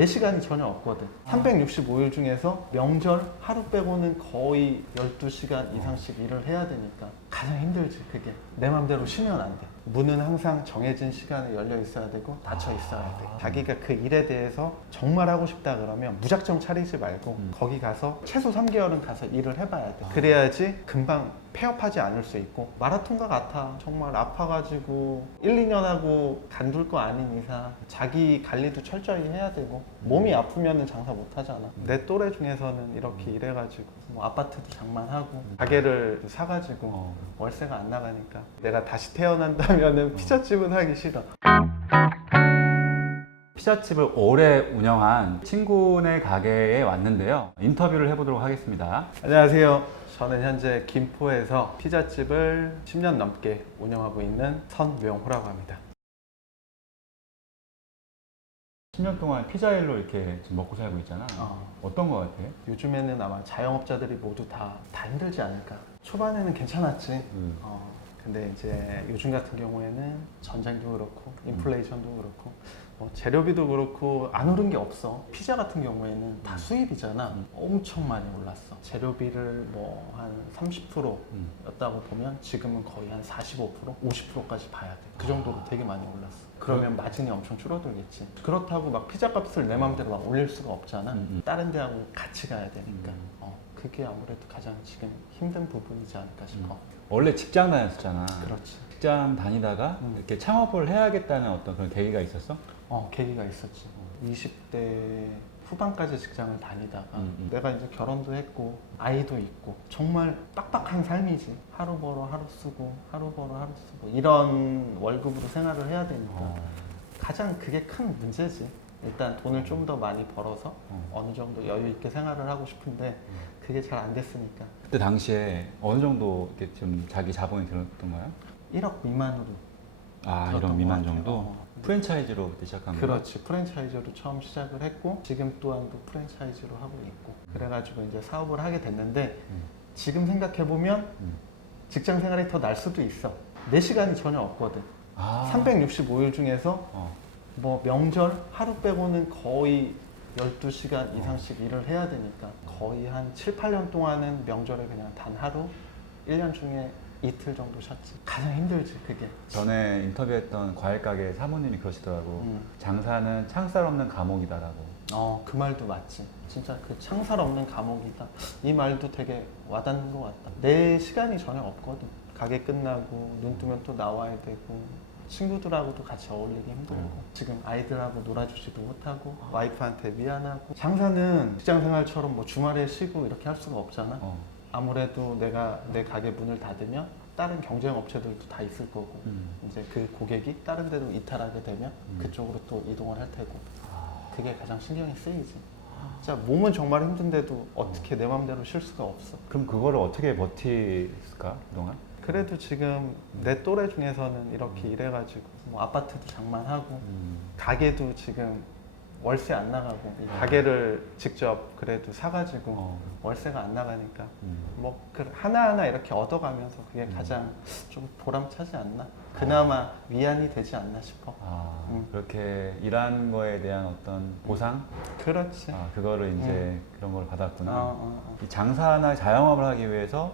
4시간이 전혀 없거든. 365일 중에서 명절 하루 빼고는 거의 12시간 이상씩 일을 해야 되니까 가장 힘들지. 그게 내 맘대로 쉬면 안 돼. 문은 항상 정해진 시간에 열려 있어야 되고 닫혀 있어야 돼. 자기가 그 일에 대해서 정말 하고 싶다 그러면 무작정 차리지 말고 거기 가서 최소 3개월은 가서 일을 해봐야 돼. 그래야지 금방 폐업하지 않을 수 있고. 마라톤과 같아. 정말 아파가지고 1, 2년 하고 간둘 거 아닌 이상 자기 관리도 철저히 해야 되고 몸이 아프면 장사 못 하잖아. 내 또래 중에서는 이렇게 일해가지고 뭐 아파트도 장만하고 가게를 사가지고 월세가 안 나가니까 내가 다시 태어난다면은 피자집은 하기 싫어. 피자집을 오래 운영한 친구네 가게에 왔는데요. 인터뷰를 해보도록 하겠습니다. 안녕하세요. 저는 현재 김포에서 피자집을 10년 넘게 운영하고 있는 선명호라고 합니다. 10년 동안 피자일로 이렇게 지금 먹고 살고 있잖아. 어떤 거 같아? 요즘에는 아마 자영업자들이 모두 다 힘들지 않을까. 초반에는 괜찮았지. 근데 이제 요즘 같은 경우에는 전쟁도 그렇고 인플레이션도 그렇고 뭐 재료비도 그렇고 안 오른 게 없어. 피자 같은 경우에는 다 수입이잖아. 엄청 많이 올랐어. 재료비를 뭐 한 30%였다고 보면 지금은 거의 한 45%, 50%까지 봐야 돼. 그 정도로 되게 많이 올랐어. 그러면 마진이 엄청 줄어들겠지. 그렇다고 막 피자 값을 내 맘대로 막 올릴 수가 없잖아. 다른 데하고 같이 가야 되니까. 그게 아무래도 가장 지금 힘든 부분이지 않을까 싶어. 원래 직장 다녔었잖아. 그렇지. 직장 다니다가 이렇게 창업을 해야겠다는 어떤 그런 계기가 있었어? 계기가 있었지. 20대 후반까지 직장을 다니다가 내가 이제 결혼도 했고 아이도 있고 정말 빡빡한 삶이지. 하루 벌어 하루 쓰고 하루 벌어 하루 쓰고 이런 월급으로 생활을 해야 되니까 가장 그게 큰 문제지. 일단 돈을 좀 더 많이 벌어서 어느 정도 여유 있게 생활을 하고 싶은데 그게 잘 안 됐으니까. 그때 당시에 어느 정도 이렇게 좀 자기 자본이 들었던 거야? 1억 미만으로. 아, 1억 미만 정도? 프랜차이즈로 그때 시작한 거야? 그렇지. 프랜차이즈로 처음 시작을 했고 지금 또한도 프랜차이즈로 하고 있고 그래가지고 이제 사업을 하게 됐는데 지금 생각해보면 직장 생활이 더 날 수도 있어. 4시간이 전혀 없거든. 365일 중에서 뭐 명절 하루 빼고는 거의 12시간 이상씩 일을 해야 되니까 거의 한 7, 8년 동안은 명절에 그냥 단 하루 1년 중에 이틀 정도 쉬었지. 가장 힘들지 그게. 전에 인터뷰했던 과일가게 사모님이 그러시더라고. 장사는 창살 없는 감옥이다라고. 그 말도 맞지. 진짜 그 창살 없는 감옥이다. 이 말도 되게 와닿는 것 같다. 내 시간이 전혀 없거든. 가게 끝나고 눈 뜨면 또 나와야 되고 친구들하고도 같이 어울리기 힘들고 지금 아이들하고 놀아주지도 못하고 와이프한테 미안하고. 장사는 직장생활처럼 뭐 주말에 쉬고 이렇게 할 수가 없잖아. 아무래도 내가 내 가게 문을 닫으면 다른 경쟁 업체들도 다 있을 거고 이제 그 고객이 다른 데로 이탈하게 되면 그쪽으로 또 이동을 할 테고 그게 가장 신경이 쓰이지. 진짜 몸은 정말 힘든데도 어떻게 내 맘대로 쉴 수가 없어. 그럼 그거를 어떻게 버티실까 그동안? 그래도 지금 내 또래 중에서는 이렇게 일해가지고 뭐 아파트도 장만하고 가게도 지금 월세 안 나가고 이 가게를 직접 그래도 사가지고 월세가 안 나가니까 뭐 하나하나 이렇게 얻어가면서 그게 가장 좀 보람차지 않나? 그나마 위안이 되지 않나 싶어. 그렇게 일한 거에 대한 어떤 보상? 그렇지. 그거를 이제 그런 걸 받았구나. 이 장사나 자영업을 하기 위해서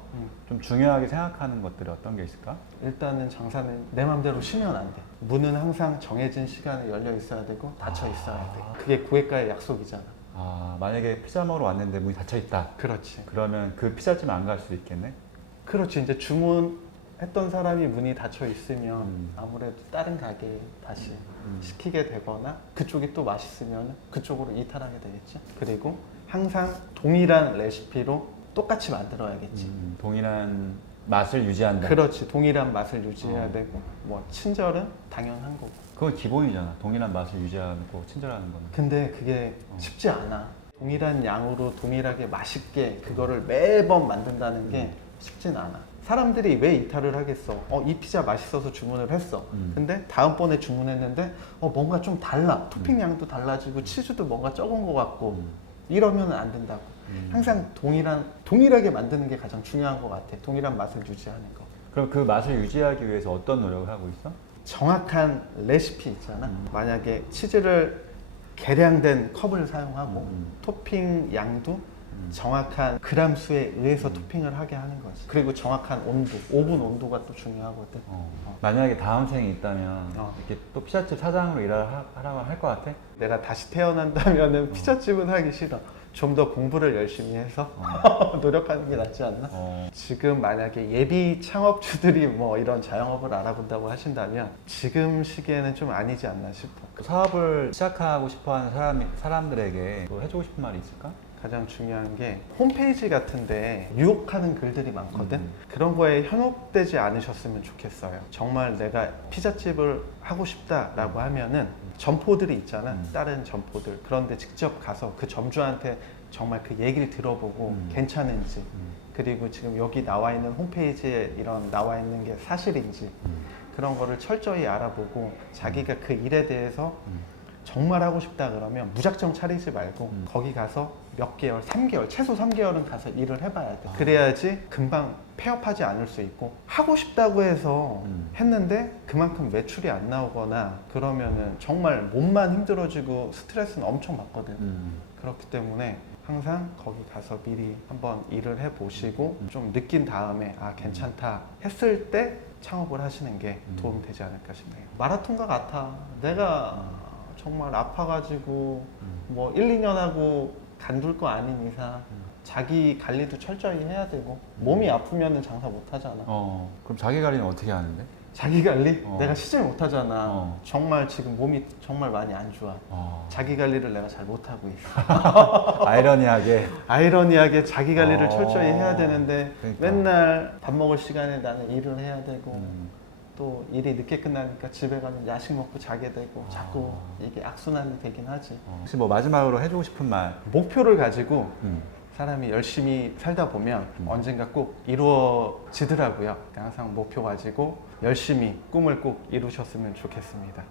좀 중요하게 생각하는 것들이 어떤 게 있을까? 일단은 장사는 내 맘대로 쉬면 안 돼. 문은 항상 정해진 시간에 열려 있어야 되고 닫혀 있어야 돼. 그게 고객과의 약속이잖아. 만약에 피자 먹으러 왔는데 문이 닫혀 있다. 그렇지. 그러면 그 피자집 안 갈 수도 있겠네? 그렇지. 이제 주문했던 사람이 문이 닫혀 있으면 아무래도 다른 가게에 다시 시키게 되거나 그쪽이 또 맛있으면 그쪽으로 이탈하게 되겠지. 그리고 항상 동일한 레시피로 똑같이 만들어야겠지. 동일한 맛을 유지한다. 그렇지. 동일한 맛을 유지해야 되고 뭐 친절은 당연한 거고. 그건 기본이잖아. 동일한 맛을 유지하고 친절하는 거는. 근데 그게 쉽지 않아. 동일한 양으로 동일하게 맛있게 그거를 매번 만든다는 게 쉽진 않아. 사람들이 왜 이탈을 하겠어? 이 피자 맛있어서 주문을 했어. 근데 다음번에 주문했는데 뭔가 좀 달라. 토핑 양도 달라지고 치즈도 뭔가 적은 것 같고 이러면 안 된다고. 항상 동일하게 만드는 게 가장 중요한 것 같아. 동일한 맛을 유지하는 거. 그럼 그 맛을 유지하기 위해서 어떤 노력을 하고 있어? 정확한 레시피 있잖아. 만약에 치즈를 계량된 컵을 사용하고 음. 토핑 양도 정확한 그람 수에 의해서 음. 토핑을 하게 하는 거지. 그리고 정확한 온도, 오븐 온도가 또 중요하거든. 만약에 다음 생이 있다면 어. 이렇게 또 피자집 사장으로 하라고 할 것 같아? 내가 다시 태어난다면은 피자집은 하기 싫어. 좀 더 공부를 열심히 해서 노력하는 게 낫지 않나? 지금 만약에 예비 창업주들이 뭐 이런 자영업을 알아본다고 하신다면 지금 시기에는 좀 아니지 않나 싶어. 그 사업을 시작하고 싶어하는 사람들에게 또 해주고 싶은 말이 있을까? 가장 중요한 게 홈페이지 같은데 유혹하는 글들이 많거든. 그런 거에 현혹되지 않으셨으면 좋겠어요. 정말 내가 피자집을 하고 싶다라고 하면은 점포들이 있잖아. 다른 점포들. 그런데 직접 가서 그 점주한테 정말 그 얘기를 들어보고 괜찮은지, 그리고 지금 여기 나와 있는 홈페이지에 이런 나와 있는 게 사실인지 그런 거를 철저히 알아보고 자기가 그 일에 대해서 정말 하고 싶다 그러면 무작정 차리지 말고 거기 가서 몇 개월, 3개월, 최소 3개월은 가서 일을 해봐야 돼. 그래야지 금방 폐업하지 않을 수 있고, 하고 싶다고 해서 했는데 그만큼 매출이 안 나오거나 그러면은 정말 몸만 힘들어지고 스트레스는 엄청 받거든. 그렇기 때문에 항상 거기 가서 미리 한번 일을 해보시고 좀 느낀 다음에 아 괜찮다 했을 때 창업을 하시는 게 도움이 되지 않을까 싶네요. 마라톤과 같아. 내가 정말 아파가지고 뭐 1, 2년 하고 간둘 거 아닌 이상 자기 관리도 철저히 해야 되고 몸이 아프면 장사 못 하잖아. 그럼 자기 관리는 어떻게 하는데? 자기 관리? 내가 시즌 못 하잖아. 어. 정말 지금 몸이 정말 많이 안 좋아. 자기 관리를 내가 잘 못 하고 있어. 아이러니하게. 아이러니하게 자기 관리를 철저히 해야 되는데 그러니까. 맨날 밥 먹을 시간에 나는 일을 해야 되고 또 일이 늦게 끝나니까 집에 가면 야식 먹고 자게 되고 자꾸 이게 악순환이 되긴 하지. 혹시 뭐 마지막으로 해주고 싶은 말? 목표를 가지고 사람이 열심히 살다 보면 언젠가 꼭 이루어지더라고요. 그러니까 항상 목표 가지고 열심히 꿈을 꼭 이루셨으면 좋겠습니다.